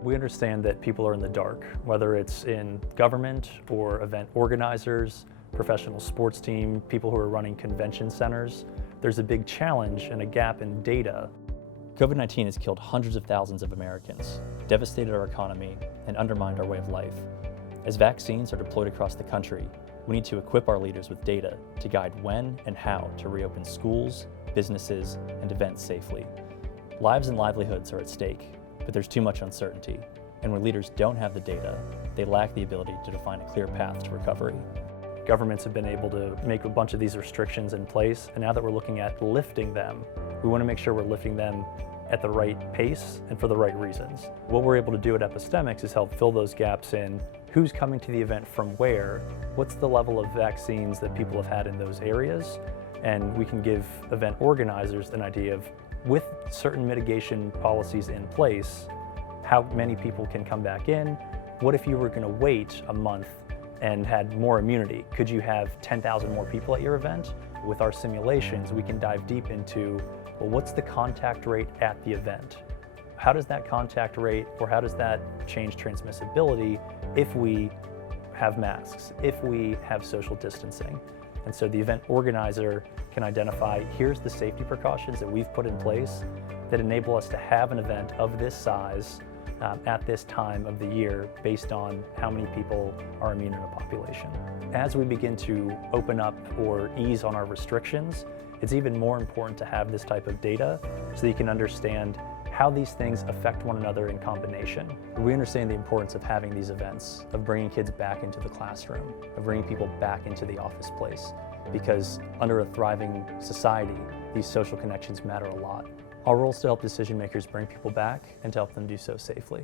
We understand that people are in the dark, whether it's in government or event organizers, professional sports team, people who are running convention centers. There's a big challenge and a gap in data. COVID-19 has killed hundreds of thousands of Americans, devastated our economy, and undermined our way of life. As vaccines are deployed across the country, we need to equip our leaders with data to guide when and how to reopen schools, businesses, and events safely. Lives and livelihoods are at stake, but there's too much uncertainty. And when leaders don't have the data, they lack the ability to define a clear path to recovery. Governments have been able to make a bunch of these restrictions in place, and now that we're looking at lifting them, we want to make sure we're lifting them at the right pace and for the right reasons. What we're able to do at Epistemix is help fill those gaps in who's coming to the event from where, what's the level of vaccines that people have had in those areas, and we can give event organizers an idea of, with certain mitigation policies in place, how many people can come back in. What if you were going to wait a month and had more immunity? Could you have 10,000 more people at your event? With our simulations, we can dive deep into, well, what's the contact rate at the event? How does that contact rate, or how does that change transmissibility if we have masks, if we have social distancing? And so the event organizer can identify, here's the safety precautions that we've put in place that enable us to have an event of this size at this time of the year based on how many people are immune in a population. As we begin to open up or ease on our restrictions, it's even more important to have this type of data so that you can understand how these things affect one another in combination. We understand the importance of having these events, of bringing kids back into the classroom, of bringing people back into the office place, because under a thriving society, these social connections matter a lot. Our role is to help decision makers bring people back and to help them do so safely.